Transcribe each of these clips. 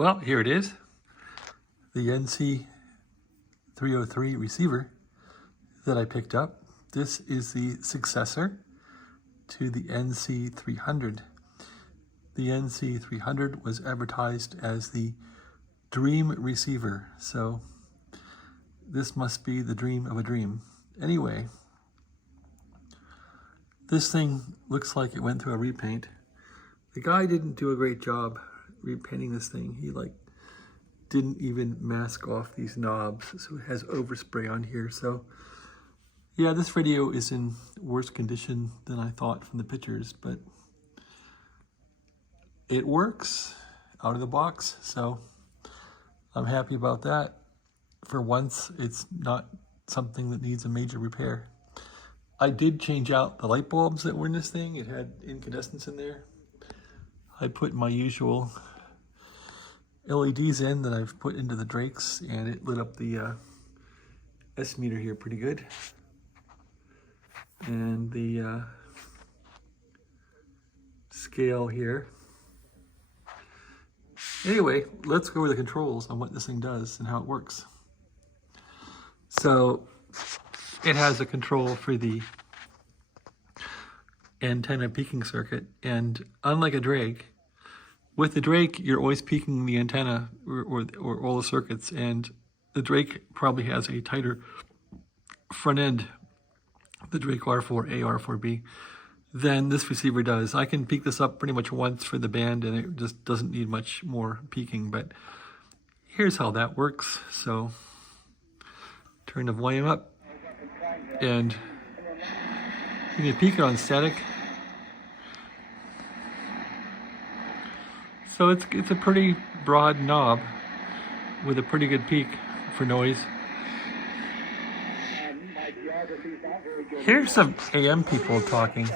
Well, here it is. The NC303 receiver that I picked up. This is the successor to the NC300. The NC300 was advertised as the dream receiver, so this must be the dream of a dream. Anyway, this thing looks like it went through a repaint. The guy didn't do a great job repainting this thing. He didn't even mask off these knobs, so it has overspray on here. So yeah, this video is in worse condition than I thought from the pictures, but it works out of the box, so I'm happy about that. For once, it's not something that needs a major repair. I did change out the light bulbs that were in this thing. It had incandescents in there. I put my usual LEDs in that I've put into the Drakes, and it lit up the S meter here pretty good. And the scale here. Anyway, let's go over the controls on what this thing does and how it works. So it has a control for the antenna peaking circuit, and unlike a Drake, with the Drake you're always peaking the antenna or all the circuits, and the Drake probably has a tighter front end, the Drake R4B, than this receiver does. I can peak this up pretty much once for the band, and it just doesn't need much more peaking, but here's how that works. So turn the volume up, and you can peak it on static. So it's a pretty broad knob with a pretty good peak for noise. Here's some AM people talking.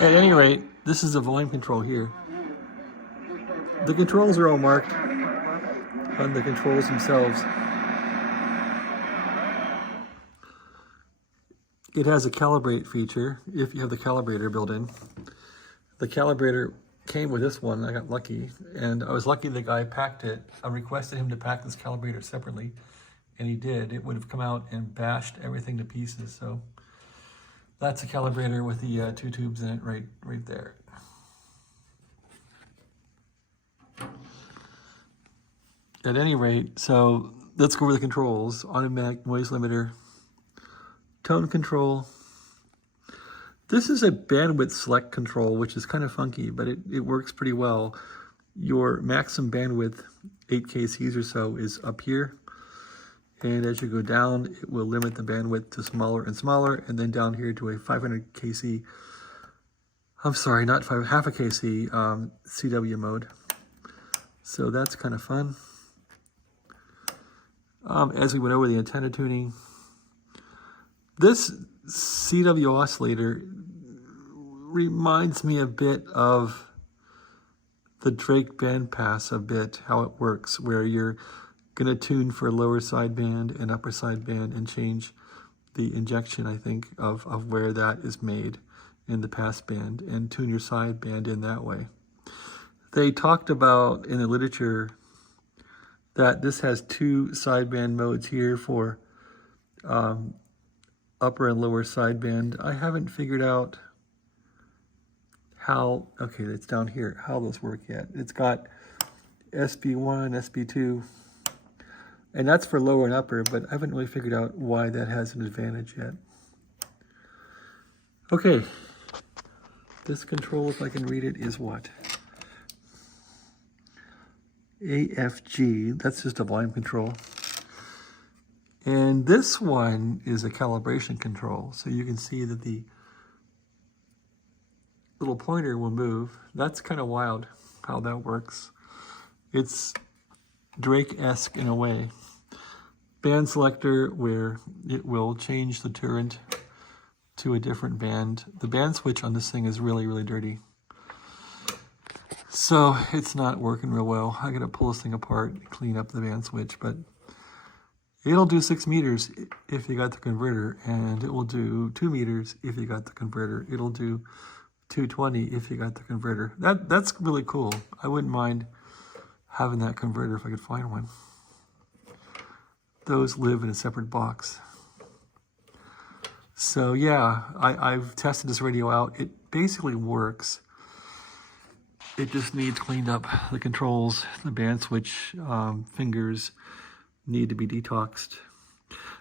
At any rate, this is the volume control here. The controls are all marked on the controls themselves. It has a calibrate feature if you have the calibrator built in. The calibrator came with this one. I got lucky, and I was lucky the guy packed it. I requested him to pack this calibrator separately, and he did. It would have come out and bashed everything to pieces. So that's a calibrator with the two tubes in it right there. At any rate, so let's go over the controls. Automatic noise limiter, tone control. This is a bandwidth select control, which is kind of funky, but it works pretty well. Your maximum bandwidth, 8 kcs or so, is up here. And as you go down, it will limit the bandwidth to smaller and smaller, and then down here to a 500 kc, I'm sorry, not half a kc CW mode. So that's kind of fun. As we went over the antenna tuning, this CW oscillator reminds me a bit of the Drake bandpass a bit, how it works, where you're going to tune for lower sideband and upper sideband and change the injection, I think, of where that is made in the passband, and tune your sideband in that way. They talked about in the literature that this has 2 sideband modes here for upper and lower sideband. I haven't figured out how, okay, it's down here, how those work yet. It's got SB1, SB2, and that's for lower and upper, but I haven't really figured out why that has an advantage yet. Okay, this control, if I can read it, is what? AFG, that's just a volume control. And this one is a calibration control. So you can see that the little pointer will move. That's kind of wild how that works. It's Drake-esque in a way. Band selector, where it will change the turret to a different band. The band switch on this thing is really, really dirty. So it's not working real well. I gotta pull this thing apart and clean up the band switch, but It'll do 6 meters if you got the converter, and it will do 2 meters if you got the converter. It'll do 220 if you got the converter. That's really cool. I wouldn't mind having that converter if I could find one. Those live in a separate box. So yeah, I've tested this radio out. It basically works. It just needs cleaned up. The controls, the band switch fingers need to be detoxed.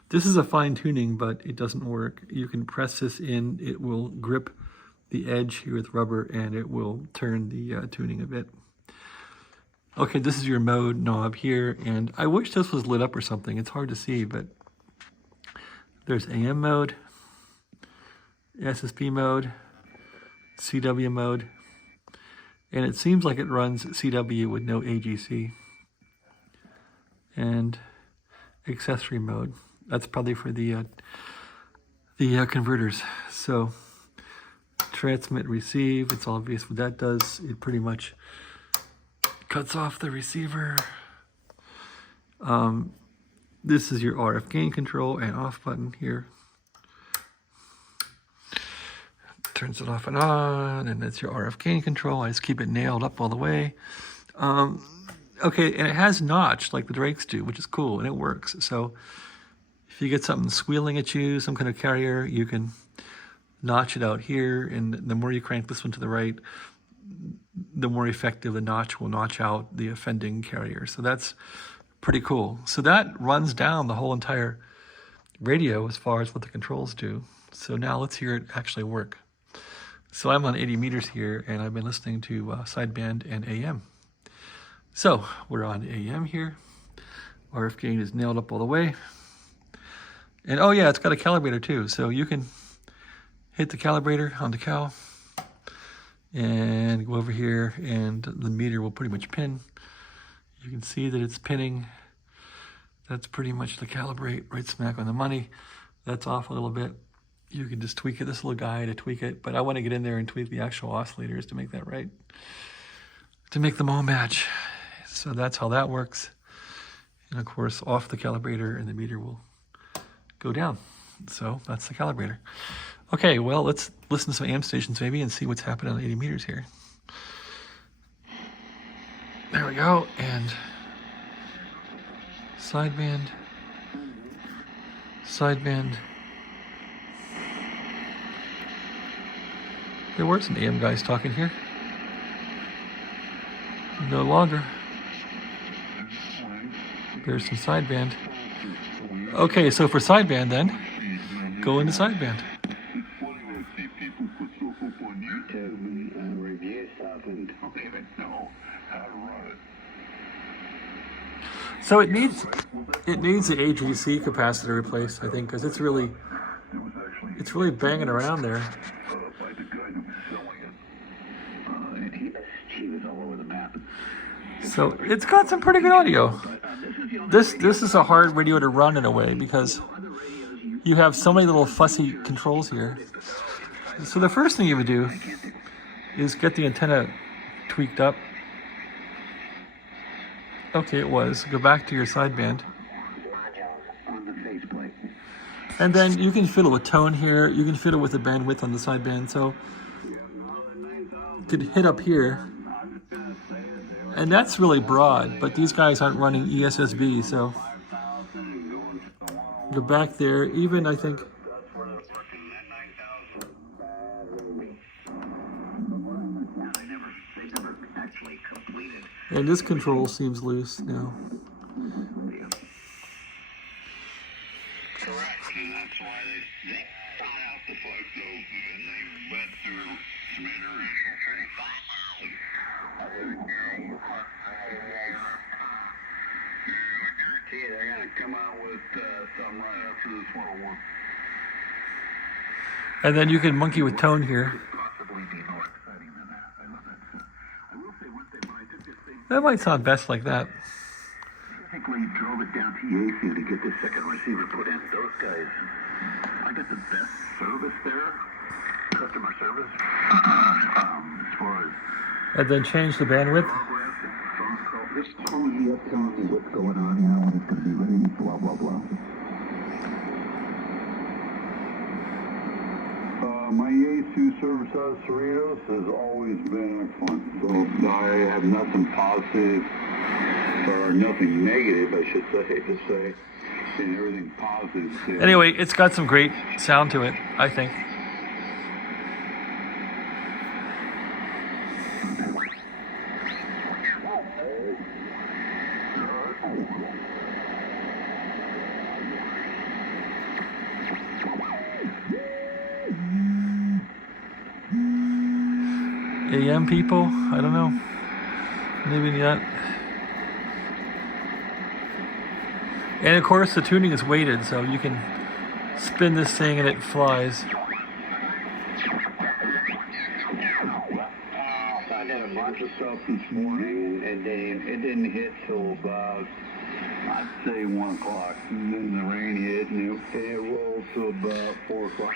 This is a fine tuning, but it doesn't work. You can press this in, it will grip the edge here with rubber, and it will turn the tuning a bit. Okay, this is your mode knob here, and I wish this was lit up or something. It's hard to see, but there's AM mode, SSB mode, CW mode, and it seems like it runs CW with no AGC. And accessory mode. That's probably for the converters. So transmit, receive. It's obvious what that does. It pretty much cuts off the receiver. This is your RF gain control and off button here. Turns it off and on, and that's your RF gain control. I just keep it nailed up all the way. Okay, and it has notch like the Drakes do, which is cool, and it works. So if you get something squealing at you, some kind of carrier, you can notch it out here, and the more you crank this one to the right, the more effective the notch will notch out the offending carrier. So that's pretty cool. So that runs down the whole entire radio as far as what the controls do. So now let's hear it actually work. So I'm on 80 meters here, and I've been listening to sideband and AM. So we're on AM here. RF gain is nailed up all the way. And oh yeah, it's got a calibrator too. So you can hit the calibrator on the cal and go over here, and the meter will pretty much pin. You can see that it's pinning. That's pretty much the calibrate, right smack on the money. That's off a little bit. You can just tweak it, this little guy to tweak it, but I want to get in there and tweak the actual oscillators to make that right, to make them all match. So that's how that works. And of course, off the calibrator and the meter will go down. So that's the calibrator. Okay, well, let's listen to some AM stations maybe and see what's happening on 80 meters here. There we go, and sideband, sideband. There were some AM guys talking here. No longer. There's some sideband. Okay, so for sideband then, go into sideband. So it needs the AGC capacitor replaced, I think, because it's really banging around there. So it's got some pretty good audio. This is a hard radio to run in a way because you have so many little fussy controls here. So the first thing you would do is get the antenna tweaked up. Okay, it was. Go back to your sideband. And then you can fiddle with tone here. You can fiddle with the bandwidth on the sideband. So you could hit up here. And that's really broad, but these guys aren't running ESSB, so go back there. Even, I think, and this control seems loose now. Correct, and that's why they found out the plug though, and they went through some iteration. They're going to come out with something right after this 101. And then you can monkey with tone here. That might sound best like that. I think when you drove it down to EAC to get this second receiver put in, those guys, I got the best service there, customer service, as far as... And then change the bandwidth. Phone call Just telling me what's going on now, and it's going to be ready, blah, blah, blah. My A2 service out of Cerritos has always been excellent. So I have nothing positive, or nothing negative, I should say, to say. And everything positive. Anyway, it's got some great sound to it, I think. AM people? I don't know. Maybe not. And of course the tuning is weighted, so you can spin this thing and it flies. I did a bunch of stuff this morning, and then it didn't hit till about, I'd say 1 o'clock. And then the rain hit, and it rolled till about 4 o'clock.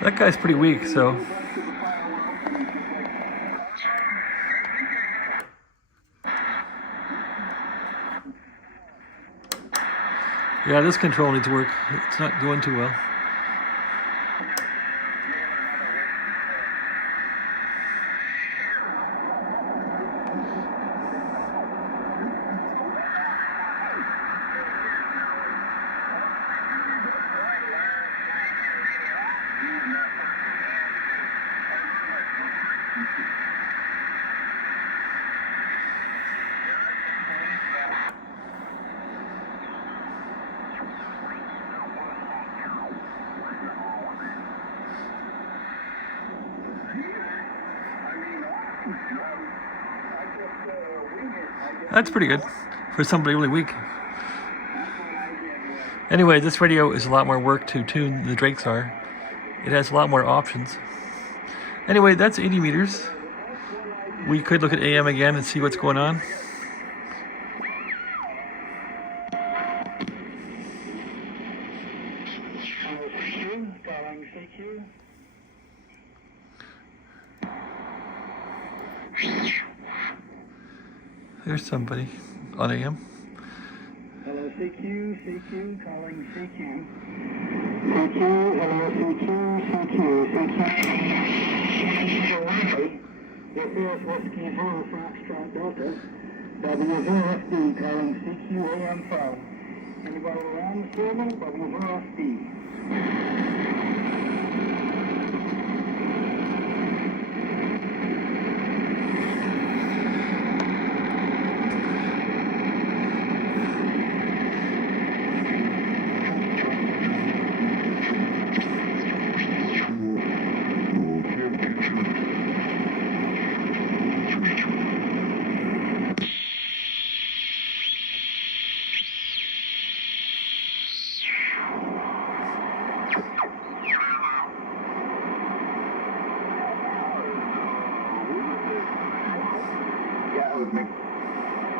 That guy's pretty weak, so. Yeah, this control needs work. It's not doing too well. That's pretty good for somebody really weak. Anyway, this radio is a lot more work to tune than the Drake's are. It has a lot more options. Anyway, that's 80 meters. We could look at AM again and see what's going on. There's somebody on AM. Hello, CQ, CQ, calling CQ. CQ, hello, CQ, CQ. This is Whiskey Zero Foxtrot Delta. W0FD calling CQ AM5. Anybody around the signal? W0FD.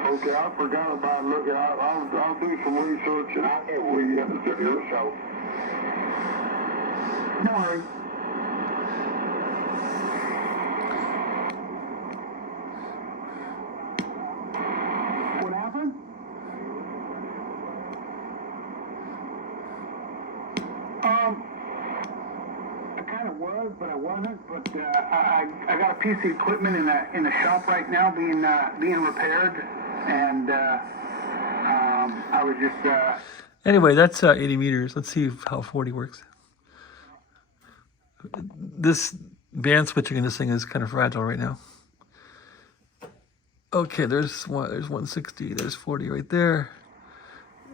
Okay, I forgot about looking. I'll do some research and I'll get with you here. So, no worries. What happened? I kind of was, but I wasn't. But I got a piece of equipment in a shop right now being repaired. And I was just... Anyway, that's 80 meters. Let's see how 40 works. This band switching in this thing is kind of fragile right now. Okay, there's 160, there's 40 right there.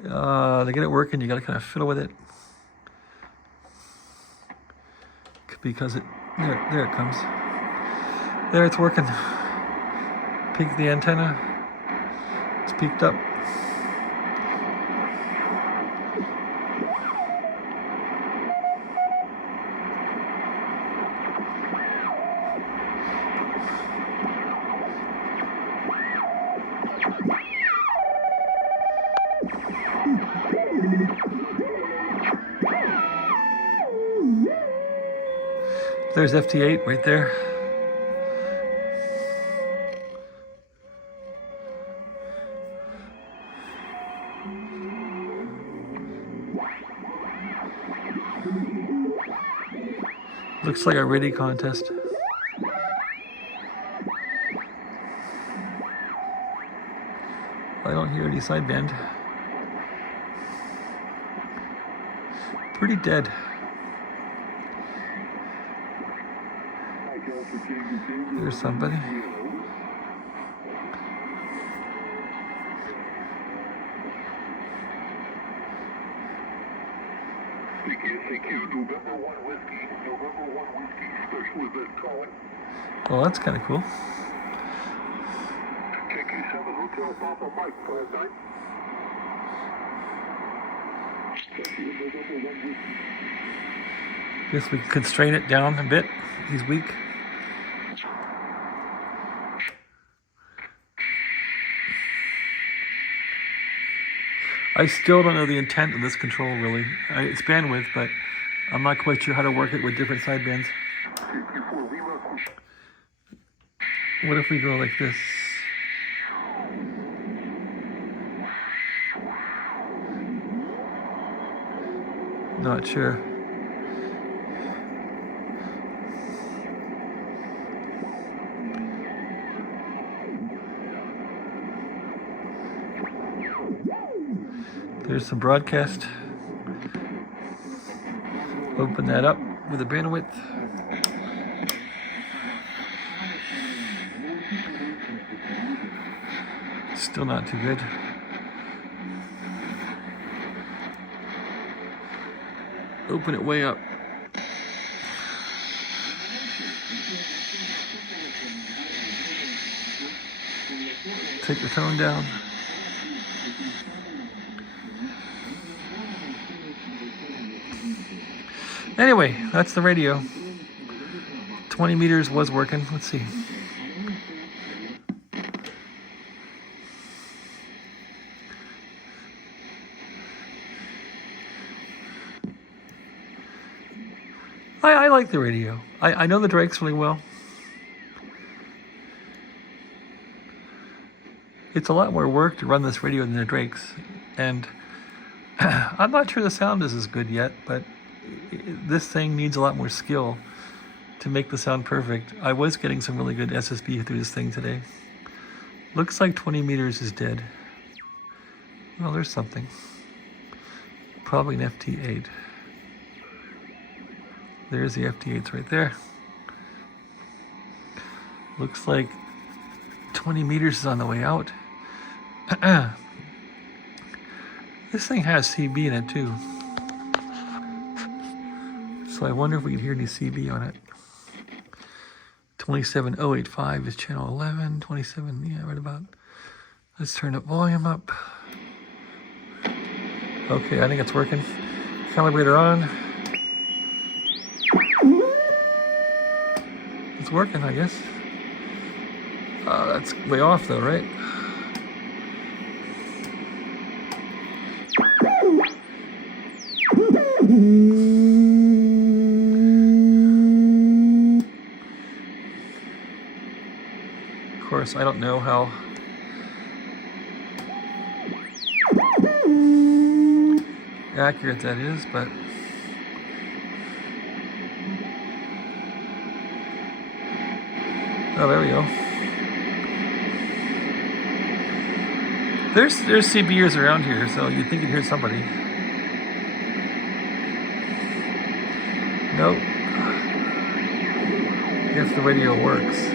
To get it working, you got to kind of fiddle with it. Because there it comes. There, it's working. Peak the antenna. It's peaked up. There's FT8 right there. Looks like a ready contest. I don't hear any sideband. Pretty dead. There's somebody. Oh, that's kind of cool. Guess we can constrain it down a bit. He's weak. I still don't know the intent of this control, really. It's bandwidth, but I'm not quite sure how to work it with different sidebands. What if we go like this? Not sure. There's some broadcast. Open that up with a bandwidth. Still not too good. Open it way up. Take the tone down. Anyway, that's the radio. 20 meters was working. Let's see. I like the radio. I know the Drakes really well. It's a lot more work to run this radio than the Drakes. And I'm not sure the sound is as good yet, but this thing needs a lot more skill to make the sound perfect. I was getting some really good SSB through this thing today. Looks like 20 meters is dead. Well, there's something. Probably an FT8. There's the FT8s right there. Looks like 20 meters is on the way out. This thing has CB in it too. So I wonder if we can hear any CB on it. 27085 is channel 11. 27, yeah, right about. Let's turn the volume up. Okay, I think it's working. Calibrator on. It's working, I guess. That's way off though, right? Of course, I don't know how accurate that is, but oh, there we go. There's CBers around here, so you'd think you'd hear somebody. Nope. If the radio works.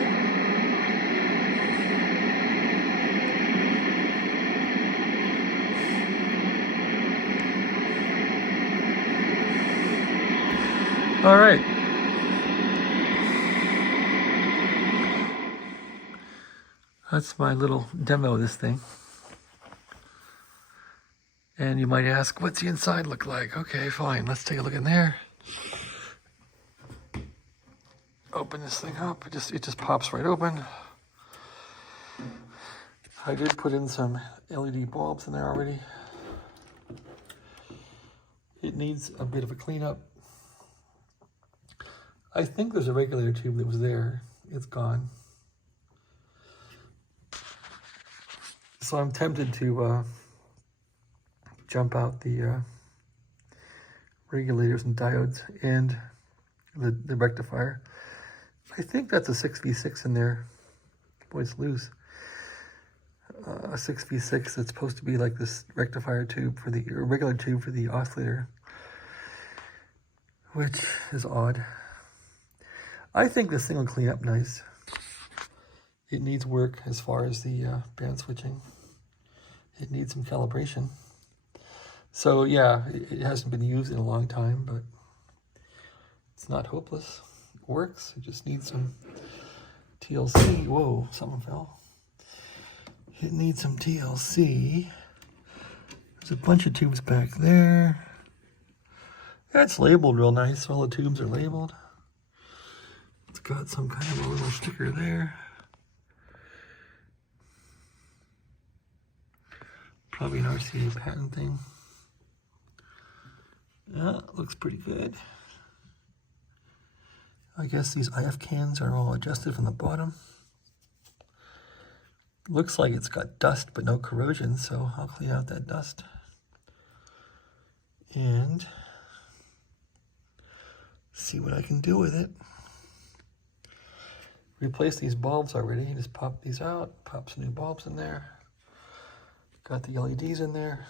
All right. That's my little demo of this thing. And you might ask, what's the inside look like? Okay, fine. Let's take a look in there. Open this thing up. It just pops right open. I did put in some LED bulbs in there already. It needs a bit of a cleanup. I think there's a regulator tube that was there. It's gone. So I'm tempted to jump out the regulators and diodes and the rectifier. I think that's a 6V6 in there. Boy, it's loose. A 6V6 that's supposed to be like this rectifier tube for the, or regular tube for the oscillator, which is odd. I think this thing will clean up nice. It needs work as far as the band switching. It needs some calibration. So yeah, it hasn't been used in a long time, but it's not hopeless. It works. It just needs some TLC. Whoa, something fell. It needs some TLC. There's a bunch of tubes back there. That's labeled real nice. All the tubes are labeled. It's got some kind of a little sticker there. Probably an RCA patent thing. Yeah, looks pretty good. I guess these IF cans are all adjusted from the bottom. Looks like it's got dust but no corrosion, so I'll clean out that dust. And see what I can do with it. Replace these bulbs already. Just pop these out, pop some new bulbs in there. Got the LEDs in there.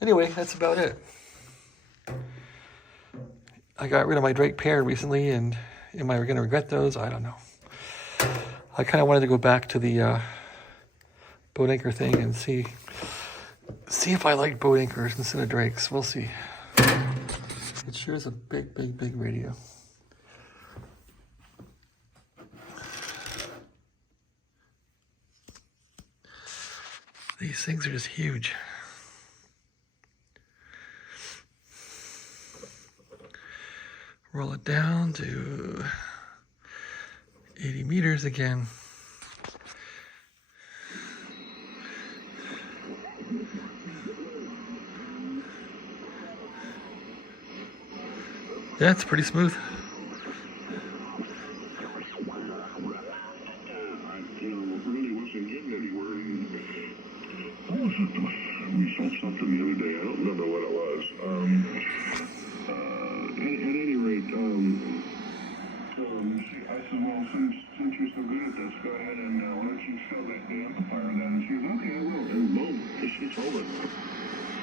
Anyway, that's about it. I got rid of my Drake pair recently, and am I going to regret those? I don't know. I kind of wanted to go back to the boat anchor thing and see if I like boat anchors instead of Drakes. We'll see. It sure is a big, big, big radio. These things are just huge. Roll it down to 80 meters again. Yeah, it's pretty smooth. We saw something the other day. I don't remember what it was. At any rate, I said, well, since you're so good at this, go ahead and why don't you show the amplifier then? And she goes, okay, I will. And boom, she told us.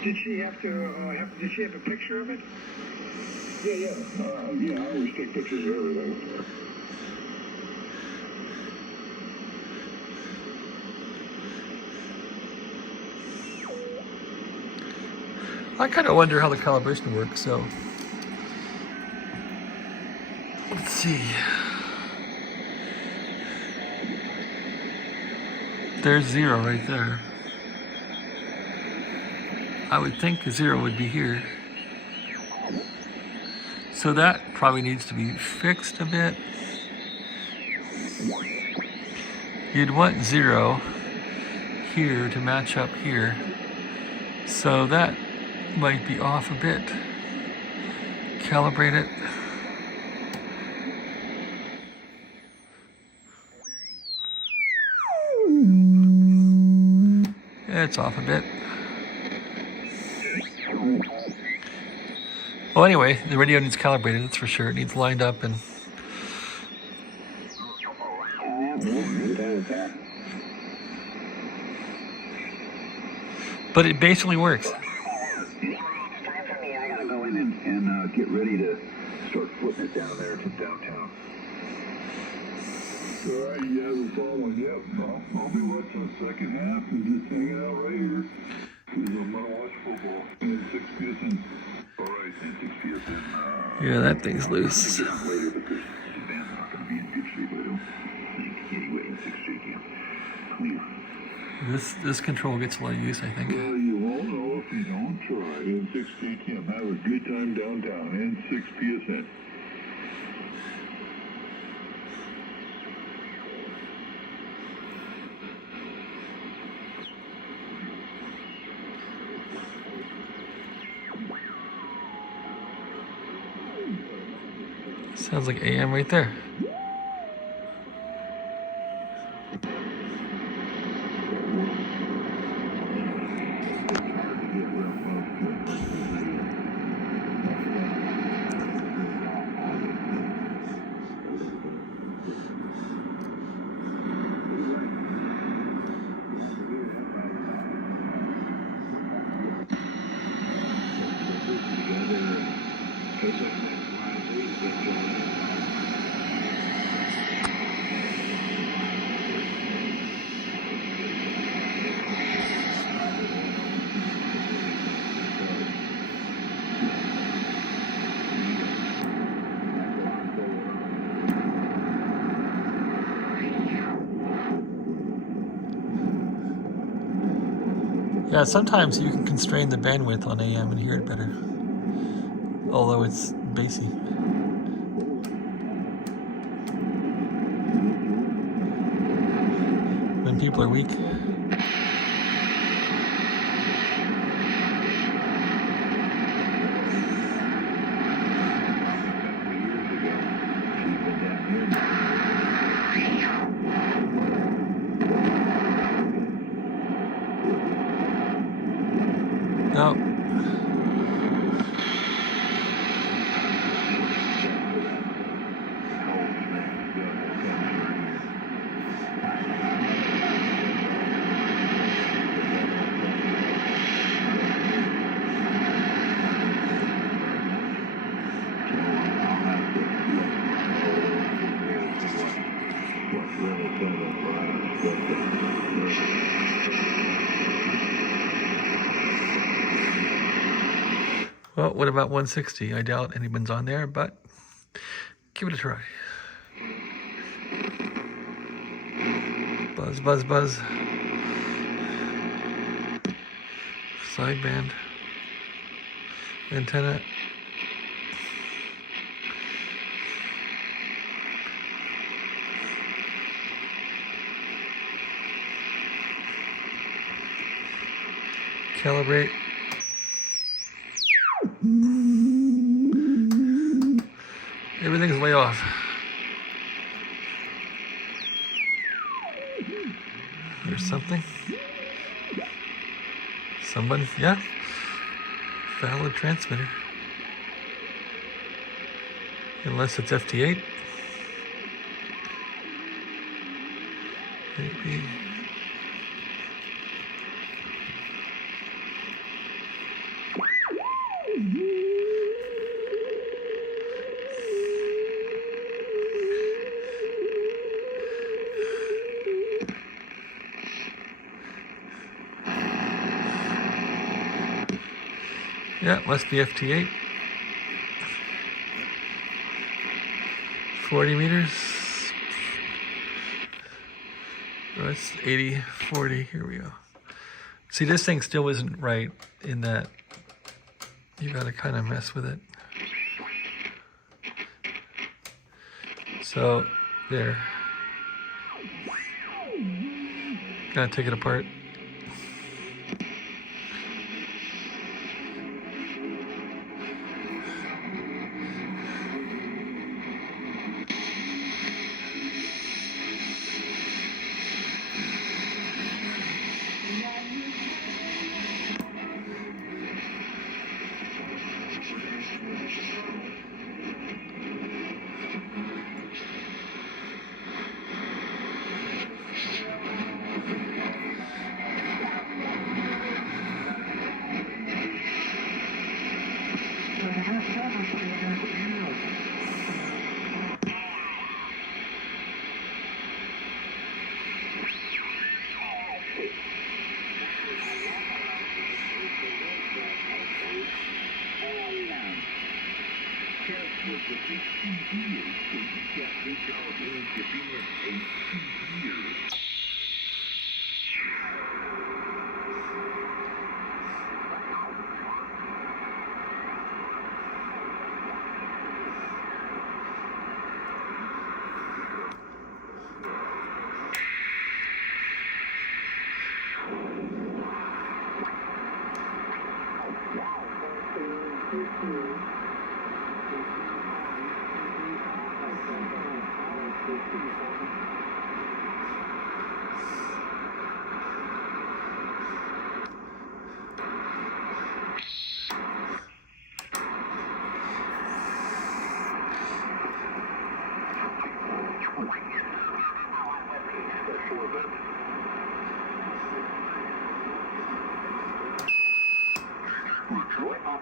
Did she have to? Did she have a picture of it? Yeah, I always take pictures of everything. I kind of wonder how the calibration works, so let's see. There's 0 right there. I would think 0 would be here. So that probably needs to be fixed a bit. You'd want 0 here to match up here. So that might be off a bit. Calibrate it. It's off a bit. Well, anyway, the radio needs calibrated, that's for sure. It needs lined up and... But it basically works. And get ready to start putting it down there to downtown. All right, you haven't fallen yet. I'll be watching the second half and just hanging out right here. Because I'm going to watch football. And 6 PSN. All right, and 6 PSN. Yeah, that thing's loose. Later because the band's not going to be in good shape, I don't think. Anyway, 6 JKM. Clear. This control gets a lot of use, I think. Well, you won't know if you don't try. And 6 JKM. Have a good time downtown. And 6 PSN. Sounds like AM right there. Yeah, sometimes you can constrain the bandwidth on AM and hear it better, although it's bassy. When people are weak. No. Well, what about 160? I doubt anyone's on there, but give it a try. Buzz, buzz, buzz. Sideband. Antenna. Calibrate. Everything's way off. There's something. Someone, yeah. Valid transmitter. Unless it's FT8. Maybe. Yeah, must be FT8. 40 meters. Oh, it's 80, 40. Here we go. See, this thing still isn't right in that you gotta kind of mess with it. So, there. Gotta take it apart.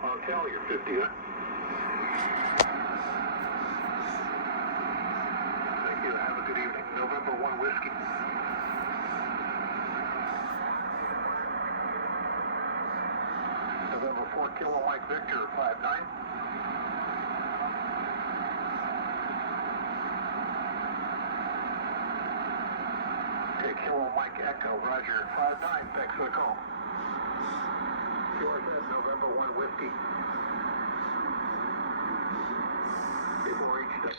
I'll tell you, 50, huh? Thank you. Have a good evening. November 1 whiskey. November 4 Kilo Mike Victor 59. Okay, Kilo Mike Echo, Roger 59. Thanks for the call. George, that's November 1 whiskey. Before each step.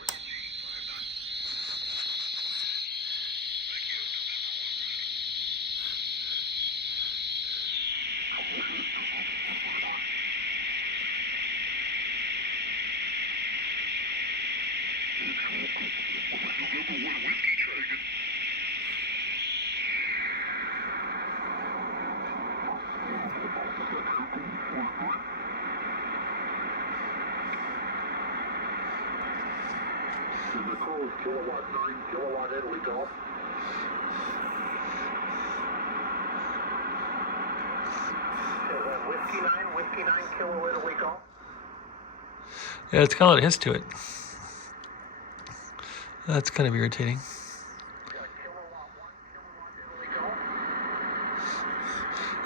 Nicole, kilowatt 9, kilowatt Italy Golf. Whiskey 9, kilo Italy Golf. Yeah, it's got a lot of hiss to it. That's kind of irritating. Kilowatt 1, kilowatt Italy Golf.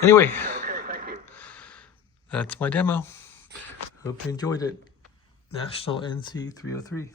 Anyway, Okay, thank you. that's my demo. Hope you enjoyed it. National NC 303.